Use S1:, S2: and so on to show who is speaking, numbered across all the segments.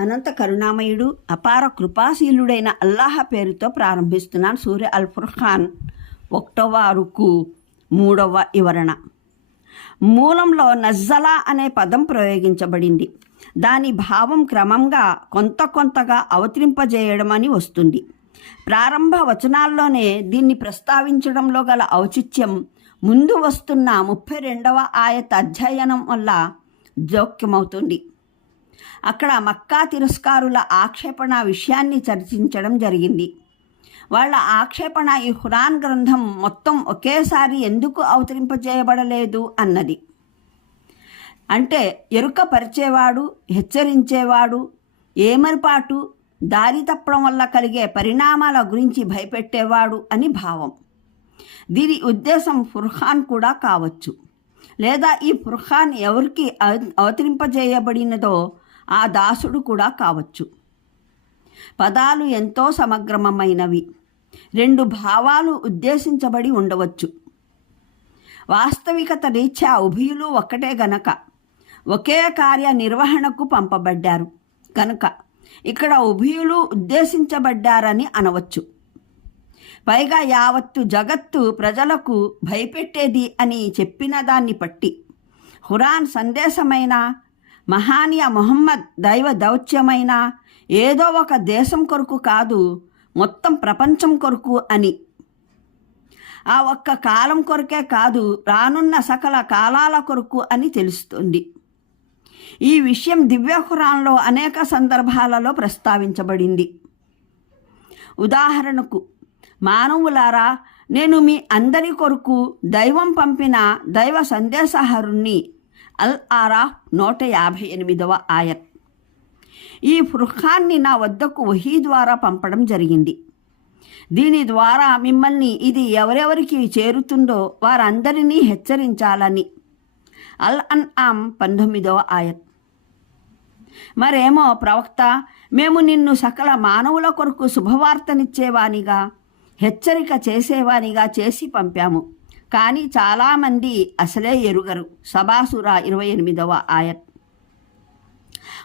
S1: అనంత కరుణామయుడు అపార కృపాశీలుడైన అల్లాహ పేరుతో ప్రారంభిస్తున్నాను సూర్య అల్ ఫుర్ఖాన్ ఒకటవ అరుకు మూడవ వివరణ. మూలంలో నజ్జలా అనే పదం ప్రయోగించబడింది. దాని భావం క్రమంగా కొంత కొంతగా అవతరింపజేయడం అని వస్తుంది. ప్రారంభ వచనాల్లోనే దీన్ని ప్రస్తావించడంలో గల ఔచిత్యం ముందు వస్తున్న ముప్పై రెండవ ఆయత అధ్యయనం వల్ల జోక్యమవుతుంది. అక్కడ మక్కా తిరస్కారుల ఆక్షేపణ విషయాన్ని చర్చించడం జరిగింది. వాళ్ళ ఆక్షేపణ ఈ హురాన్ గ్రంథం మొత్తం ఒకేసారి ఎందుకు అవతరింపజేయబడలేదు అన్నది. అంటే ఎరుక పరిచేవాడు హెచ్చరించేవాడు ఏమరిపాటు దారి తప్పడం వల్ల కలిగే పరిణామాల గురించి భయపెట్టేవాడు అని భావం. దీని ఉద్దేశం ఫుర్ఖాన్ కూడా కావచ్చు. లేదా ఈ ఫుర్ఖాన్ ఎవరికి అవతరింపజేయబడినదో ఆ దాసుడు కూడా కావచ్చు. పదాలు ఎంతో సమగ్రమైనవి. రెండు భావాలు ఉద్దేశించబడి ఉండవచ్చు. వాస్తవికత రీత్యా ఉభయులు ఒక్కటే గనక ఒకే కార్య నిర్వహణకు పంపబడ్డారు. కనుక ఇక్కడ ఉభయులు ఉద్దేశించబడ్డారని అనవచ్చు. పైగా యావత్తు జగత్తు ప్రజలకు భయపెట్టేది అని చెప్పిన దాన్ని పట్టి హురాన్ సందేశమైన మహానీయ మొహమ్మద్ దైవ దౌత్యమైన ఏదో ఒక దేశం కొరకు కాదు మొత్తం ప్రపంచం కొరకు అని. ఆ ఒక్క కాలం కొరకే కాదు రానున్న సకల కాలాల కొరకు అని తెలుస్తుంది. ఈ విషయం దివ్యహురాన్లో అనేక సందర్భాలలో ప్రస్తావించబడింది. ఉదాహరణకు మానవులారా నేను మీ అందరి కొరకు దైవం పంపిన దైవ సందేశహరుణ్ణి అల్ ఆరా నూట యాభై ఎనిమిదవ ఆయత్. ఈ ఫుర్ఖాన్ని నా వద్దకు వహీ ద్వారా పంపడం జరిగింది. దీని ద్వారా మిమ్మల్ని ఇది ఎవరెవరికి చేరుతుందో వారందరినీ హెచ్చరించాలని. అల్ అన్ ఆమ్ పంతొమ్మిదవ ఆయత్. మరేమో ప్రవక్త మేము నిన్ను సకల మానవుల కొరకు శుభవార్తనిచ్చేవానిగా హెచ్చరిక చేసేవానిగా చేసి పంపాము. కానీ చాలామంది అసలే ఎరుగరు. సబాసుర ఇరవై ఎనిమిదవ ఆయత్.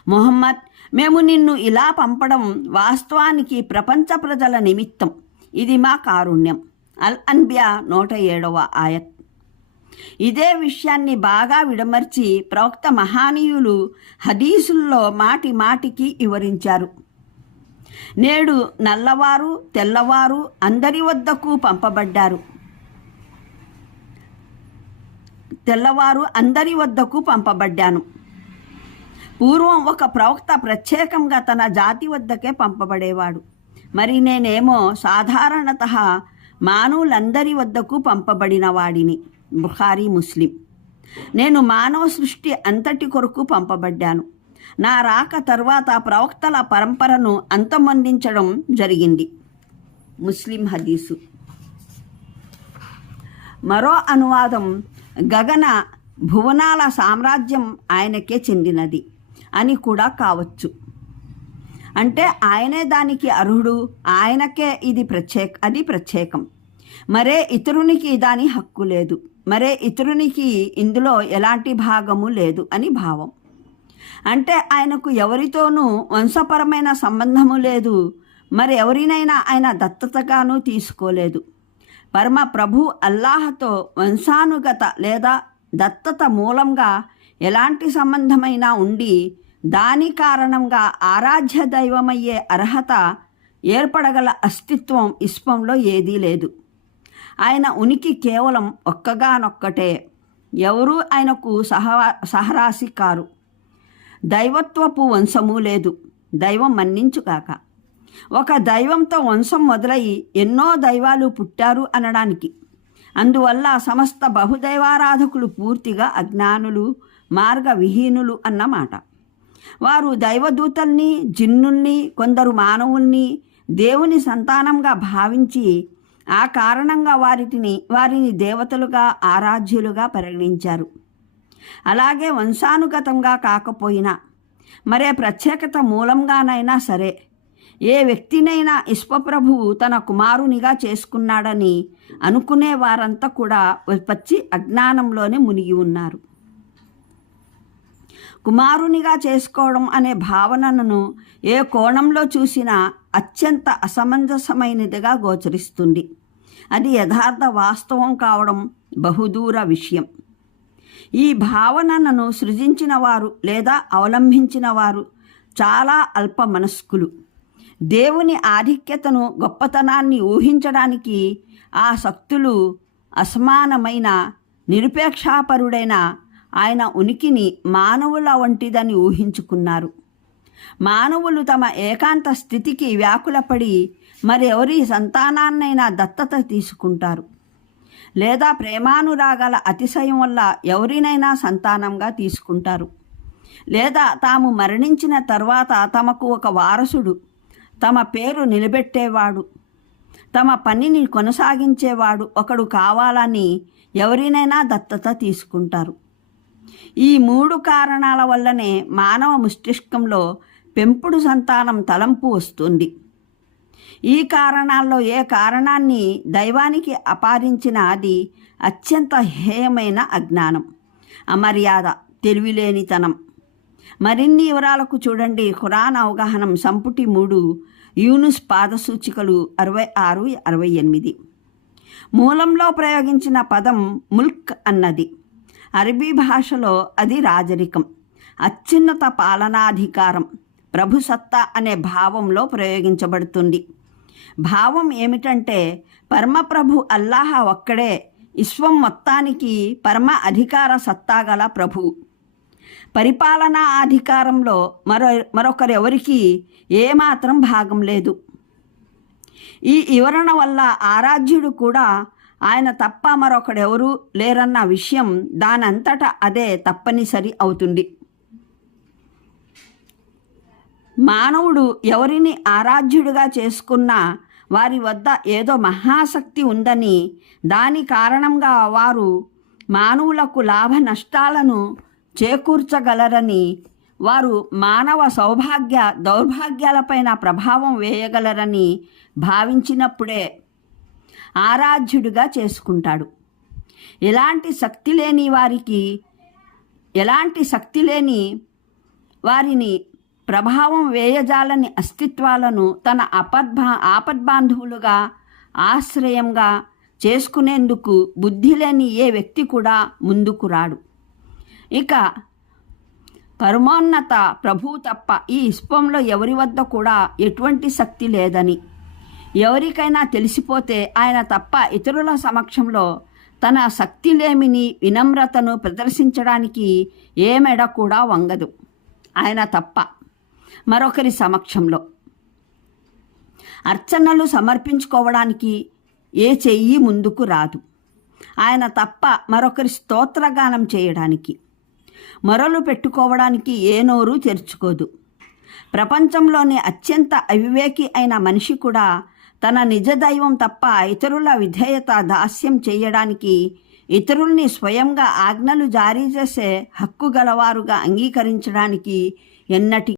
S1: మొహమ్మద్ మేము నిన్ను ఇలా పంపడం వాస్తవానికి ప్రపంచ ప్రజల నిమిత్తం. ఇది మా కారుణ్యం. అల్ అన్బియా నూట ఏడవ ఆయత్. ఇదే విషయాన్ని బాగా విడమర్చి ప్రవక్త మహానీయులు హదీసుల్లో మాటి మాటికి వివరించారు. నేడు నల్లవారు తెల్లవారు అందరి వద్దకు పంపబడ్డారు. తెల్లవారు అందరి వద్దకు పంపబడ్డాను. పూర్వం ఒక ప్రవక్త ప్రత్యేకంగా తన జాతి వద్దకే పంపబడేవాడు. మరి నేనేమో సాధారణత మానవులందరి వద్దకు పంపబడిన వాడిని. బుఖారీ ముస్లిం. నేను మానవ సృష్టి అంతటి కొరకు పంపబడ్డాను. నా రాక తర్వాత ప్రవక్తల పరంపరను అంతమొందించడం జరిగింది. ముస్లిం హదీసు. మరో అనువాదం గగన భువనాల సామ్రాజ్యం ఆయనకే చెందినది అని కూడా కావచ్చు. అంటే ఆయనే దానికి అర్హుడు ఆయనకే ఇది ప్రత్యేక అది ప్రత్యేకం. మరే ఇతరునికి దాని హక్కు లేదు. మరే ఇతరునికి ఇందులో ఎలాంటి భాగము లేదు అని భావం. అంటే ఆయనకు ఎవరితోనూ వంశపరమైన సంబంధము లేదు. మరి ఎవరినైనా ఆయన దత్తతగాను తీసుకోలేదు. పరమ ప్రభు అల్లాహతో వంశానుగత లేదా దత్తత మూలంగా ఎలాంటి సంబంధమైనా ఉండి దాని కారణంగా ఆరాధ్య దైవమయ్యే అర్హత ఏర్పడగల అస్తిత్వం ఇస్పంలో ఏదీ లేదు. ఆయన ఉనికి కేవలం ఒక్కగానొక్కటే. ఎవరూ ఆయనకు సహ సహరాసి కారు. దైవత్వపు వంశము లేదు. దైవం మన్నించుగాక. ఒక దైవంతో వంశం మొదలై ఎన్నో దైవాలు పుట్టారు అనడానికి. అందువల్ల సమస్త బహుదైవారాధకులు పూర్తిగా అజ్ఞానులు మార్గవిహీనులు అన్నమాట. వారు దైవదూతల్ని జిన్నుల్ని కొందరు మానవుల్ని దేవుని సంతానంగా భావించి ఆ కారణంగా వారిని వారిని దేవతలుగా ఆరాధ్యులుగా పరిగణించారు. అలాగే వంశానుగతంగా కాకపోయినా మరే ప్రత్యేకత మూలంగానైనా సరే ఏ వ్యక్తినైనా ఇష్పప్రభువు తన కుమారునిగా చేసుకున్నాడని అనుకునే వారంతా కూడా పచ్చి అజ్ఞానంలోనే మునిగి ఉన్నారు. కుమారునిగా చేసుకోవడం అనే భావనను ఏ కోణంలో చూసినా అత్యంత అసమంజసమైనదిగా గోచరిస్తుంది. అది యథార్థ వాస్తవం కావడం బహుదూర విషయం. ఈ భావనను సృజించిన వారు లేదా అవలంబించిన వారు చాలా అల్ప మనస్కులు. దేవుని ఆధిక్యతను గొప్పతనాన్ని ఊహించడానికి ఆ శక్తులు అసమానమైన నిరుపేక్షాపరుడైన ఆయన ఉనికిని మానవుల వంటిదని ఊహించుకున్నారు. మానవులు తమ ఏకాంత స్థితికి వ్యాకులపడి మరెవరి సంతానాన్నైనా దత్తత తీసుకుంటారు. లేదా ప్రేమానురాగాల అతిశయం వల్ల ఎవరినైనా సంతానంగా తీసుకుంటారు. లేదా తాము మరణించిన తర్వాత తమకు ఒక వారసుడు తమ పేరు నిలబెట్టేవాడు. తమ పనిని కొనసాగించేవాడు ఒకడు కావాలని ఎవరినైనా దత్తత తీసుకుంటారు. ఈ మూడు కారణాల వల్లనే మానవ మస్తిష్కంలో పెంపుడు సంతానం తలంపు వస్తుంది. ఈ కారణాల్లో ఏ కారణాన్ని దైవానికి అపారించిన అది అత్యంత హేయమైన అజ్ఞానం అమర్యాద తెలివిలేనితనం మరిన్ని వివరాలకు చూడండి. ఖురాన్ అవగాహనం సంపుటి మూడు యూనుస్ పాదసూచికలు అరవై ఆరు అరవై ఎనిమిది. మూలంలో ప్రయోగించిన పదం ముల్క్ అన్నది. అరబీ భాషలో అది రాజరికం. అత్యున్నత పాలనాధికారం. ప్రభుసత్తా అనే భావంలో ప్రయోగించబడుతుంది. భావం ఏమిటంటే పరమప్రభు అల్లాహ ఒక్కడే విశ్వం మొత్తానికి పరమ అధికార సత్తాగల ప్రభు. పరిపాలనా అధికారంలో మరో మరొకరెవరికి ఏమాత్రం భాగం లేదు. ఈ వివరణ వల్ల ఆరాధ్యుడు కూడా ఆయన తప్ప మరొకడెవరూ లేరన్న విషయం దానంతట అదే తప్పనిసరి అవుతుంది. మానవుడు ఎవరిని ఆరాధ్యుడిగా చేసుకున్నా వారి వద్ద ఏదో మహాశక్తి ఉందని దాని కారణంగా వారు మానవులకు లాభ నష్టాలను చేకూర్చగలరని వారు మానవ సౌభాగ్య దౌర్భాగ్యాలపైన ప్రభావం వేయగలరని భావించినప్పుడే ఆరాధ్యుడిగా చేసుకుంటాడు. ఎలాంటి శక్తి లేని వారికి ఎలాంటి శక్తి లేని వారిని ప్రభావం వేయజాలని అస్తిత్వాలను తన అపద్భా ఆపద్బాంధువులుగా ఆశ్రయంగా చేసుకునేందుకు బుద్ధి లేని ఏ వ్యక్తి కూడా ముందుకు రాడు. ఇక పరమోన్నత ప్రభు తప్ప ఈ విశ్వంలో ఎవరి వద్ద కూడా ఎటువంటి శక్తి లేదని. ఎవరికైనా తెలిసిపోతే ఆయన తప్ప ఇతరుల సమక్షంలో తన శక్తిలేమిని వినమ్రతను ప్రదర్శించడానికి ఏ మెడ కూడా వంగదు. ఆయన తప్ప మరొకరి సమక్షంలో. అర్చనలు సమర్పించుకోవడానికి ఏ చెయ్యి ముందుకు రాదు. ఆయన తప్ప మరొకరి స్తోత్రగానం చేయడానికి. మొరలు పెట్టుకోవడానికి ఏ నోరు తెరుచుకోదు ప్రపంచంలోని అత్యంత అవివేకి అయిన మనిషి కూడా తన నిజ దైవం తప్ప ఇతరుల విధేయత దాస్యం చేయడానికి ఇతరుల్ని స్వయంగా ఆజ్ఞలు జారీ చేసే హక్కు గలవారుగా అంగీకరించడానికి ఎన్నటి